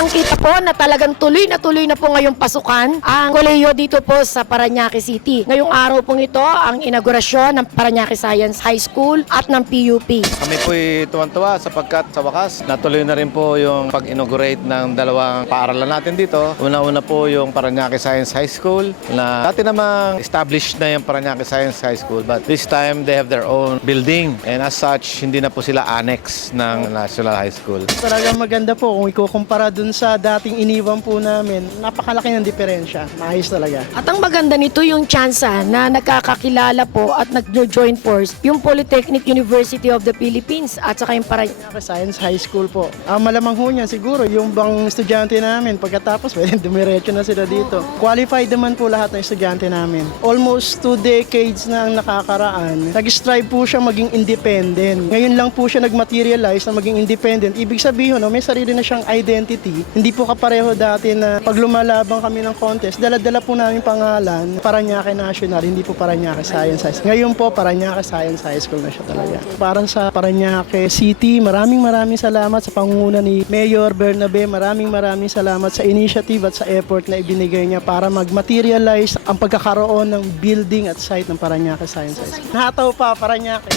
Kitang-kita po na talagang tuloy na po ngayong pasukan ang kolehiyo dito po sa Parañaque City. Ngayong araw pong ito ang inaugurasyon ng Parañaque Science High School at ng PUP. Kami po'y tuwan-tuwa sapagkat sa wakas natuloy na rin po yung pag-inaugurate ng dalawang paaralan natin dito. Una-una po yung Parañaque Science High School na dati namang established na yung Parañaque Science High School, but this time they have their own building and as such hindi na po sila annex ng National High School. Talagang maganda po kung ikukumpara dun sa dating iniwan po namin. Napakalaki ng diferensya. Maayos talaga. At ang maganda nito yung tsansa na nagkakakilala po at nag-join force yung Polytechnic University of the Philippines at saka yung Parañaque Science High School po. Malamang ho niyan siguro yung bang estudyante namin pagkatapos pwede dumiretso na sila dito. Qualified naman po lahat ng estudyante namin. Almost 2 decades na ang nakakaraan. Nag-strive po siya maging independent. Ngayon lang po siya nag-materialize na maging independent. Ibig sabihin, may sarili na siyang identity. Hindi po kapareho dati na pag lumalabang kami ng contest, dala-dala po namin pangalan, Parañaque National, hindi po Parañaque Science High School. Ngayon po, Parañaque Science High School na siya talaga. Parang sa Parañaque City, maraming salamat sa pangunguna ni Mayor Bernabe. Maraming salamat sa initiative at sa effort na ibinigay niya para mag-materialize ang pagkakaroon ng building at site ng Parañaque Science High School. Nahataw pa, Parañaque!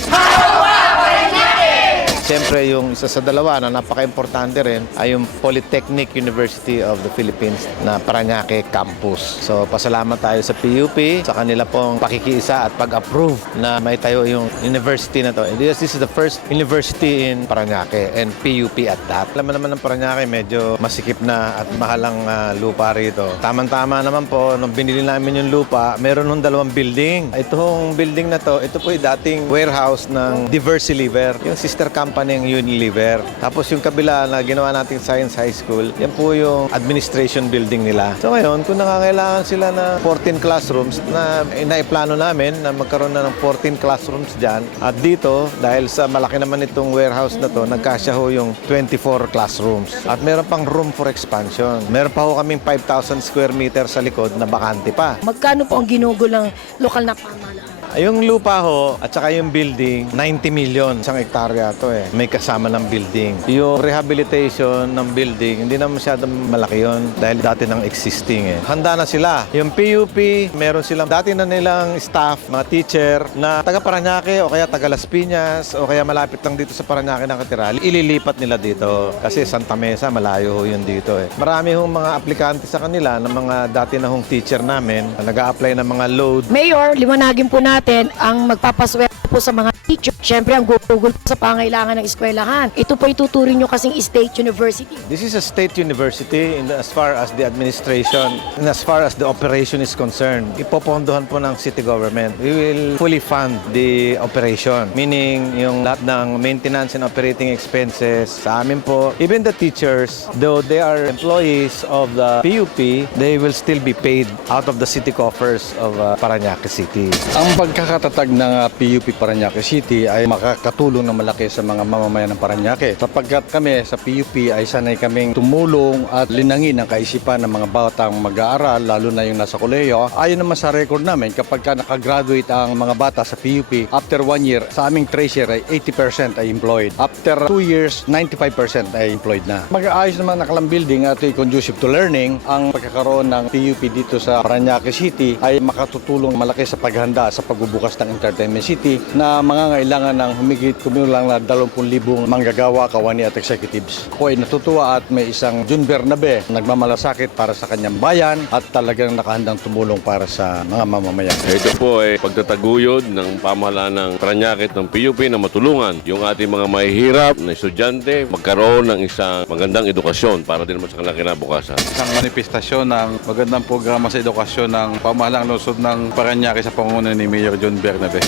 Siyempre, yung isa sa dalawa na napaka-importante rin ay yung Polytechnic University of the Philippines na Parañaque Campus. So, pasalamat tayo sa PUP sa kanila pong pakikiisa at pag-approve na may tayo yung university na to. This is the first university in Parañaque and PUP at that. Alam mo naman ng Parañaque, medyo masikip na at mahalang lupa rito. Tamang-tama naman po, nung binili namin yung lupa, meron ng dalawang building. Itong building na to, ito po yung dating warehouse ng Diversiliver, yung sister company ng Unilever. Tapos yung kabila na ginawa nating Science High School, yan po yung administration building nila. So ngayon, kung nangangailangan sila na 14 classrooms, na naiplano namin na magkaroon na ng 14 classrooms dyan. At dito, dahil sa malaki naman itong warehouse na to, nagkasya ho yung 24 classrooms. At meron pang room for expansion. Meron pa ho kaming 5,000 square meter sa likod na bakante pa. Magkano po ang ginugol ng lokal na pamahalaan? Yung lupa ho at saka yung building, 90 million. Isang hektarya to eh. May kasama ng building. Yung rehabilitation ng building, hindi na masyadong malaki yun dahil dati nang existing eh. Handa na sila. Yung PUP, meron silang dati na nilang staff, mga teacher na taga Parañaque o kaya taga Las Piñas o kaya malapit lang dito sa Parañaque nakatira. Ililipat nila dito kasi Santa Mesa, malayo ho yun dito eh. Marami hong mga aplikante sa kanila ng mga dati na hong teacher namin na nag-a-apply ng mga load. Mayor, liwanagin po natin ang magpapaswerte po sa mga teacher. Siyempre, ang gugol po sa pangailangan ng eskwelahan. Ito po ituturing nyo kasing state university. This is a state university as far as the administration and as far as the operation is concerned. Ipopondohan po ng city government. We will fully fund the operation. Meaning, yung lahat ng maintenance and operating expenses sa amin po. Even the teachers, though they are employees of the PUP, they will still be paid out of the city coffers of Parañaque City. Ang pagkakatatag ng PUP Parañaque City ay makakatulong na malaki sa mga mamamayan ng Parañaque. Sapagkat kami sa PUP ay sanay kaming tumulong at linangin ang kaisipan ng mga batang mag-aaral, lalo na yung nasa kolehiyo. Ayon naman sa record namin, kapag nakagraduate ang mga bata sa PUP, after 1 year, sa aming treasure ay 80% ay employed. After 2 years, 95% ay employed na. Mag-aayos naman ang kalang building at conducive to learning. Ang pagkakaroon ng PUP dito sa Parañaque City ay makatutulong malaki sa paghanda sa pagbubukas ng Entertainment City na mangangailangan ng humigit kumulang na 20,000 manggagawa, kawani at executives. Ako ay natutuwa at may isang Jun Bernabe nagmamalasakit para sa kanyang bayan at talagang nakahandang tumulong para sa mga mamamayan. Ito po ay pagtataguyod ng pamahalaan ng Parañaque at ng PUP na matulungan yung ating mga mahihirap na estudyante magkaroon ng isang magandang edukasyon para din naman sa kanilang kinabukasan. Isang manifestasyon ng magandang programa sa edukasyon ng pamahalaang lungsod ng Parañaque sa pangunguna ni Mayor John Bernabe.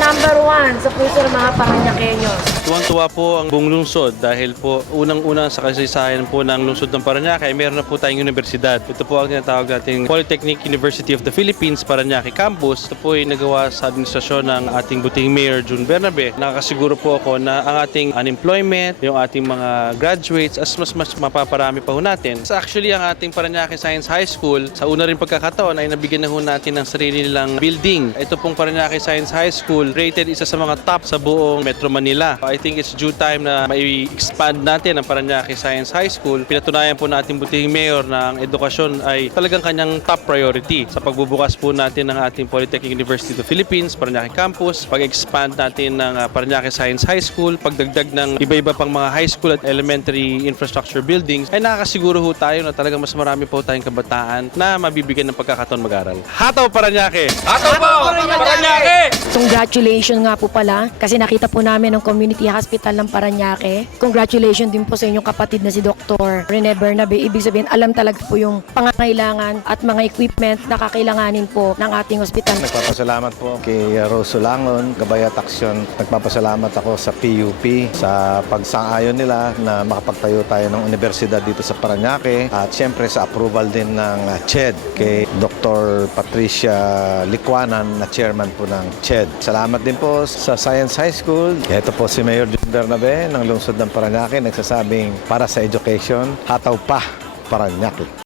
Number 1 sa puso ng mga Parañaqueños. Tuwang-tuwa po ang buong lungsod dahil po unang-una sa kasaysayan po ng lungsod ng Parañaque ay meron na po tayong universidad. Ito po ang tinatawag nating Polytechnic University of the Philippines, Parañaque Campus. Ito po ay nagawa sa administrasyon ng ating buting Mayor Jun Bernabe. Nakakasiguro po ako na ang ating unemployment, yung ating mga graduates, mas mapaparami pa ho natin. Actually, ang ating Parañaque Science High School, sa una rin pagkakataon ay nabigyan na ho natin ng sarili nilang building. Ito pong Parañaque Science High School rated isa sa mga top sa buong Metro Manila. I think it's due time na mai-expand natin ang Parañaque Science High School. Pinatunayan po natin butihing mayor na ang edukasyon ay talagang kanyang top priority sa pagbubukas po natin ng ating Polytechnic University of the Philippines, Parañaque Campus, pag-expand natin ng Parañaque Science High School, pagdagdag ng iba-iba pang mga high school at elementary infrastructure buildings, ay nakakasiguro ho tayo na talagang mas marami po tayong kabataan na mabibigyan ng pagkakataon mag-aral. Hataw Parañaque! Hataw po! Parañaque! Congratulations nga po pala kasi nakita po namin ang Community Hospital ng Parañaque. Congratulations din po sa inyong kapatid na si Dr. Rene Bernabe. Ibig sabihin, alam talaga po yung pangangailangan at mga equipment na kakailanganin po ng ating ospital. Nagpapasalamat po kay Rose Sulangon, Gabayat Aksyon. Nagpapasalamat ako sa PUP sa pagsang-ayon nila na makapagtayo tayo ng universidad dito sa Parañaque at siyempre sa approval din ng CHED kay Dr. Patricia Licuanan na chairman po ng CHED. Salamat din po sa Science High School. Ito po si Mayor John Bernabe ng lungsod ng Parañaque nagsasabing para sa education, hataw pa Parañaque.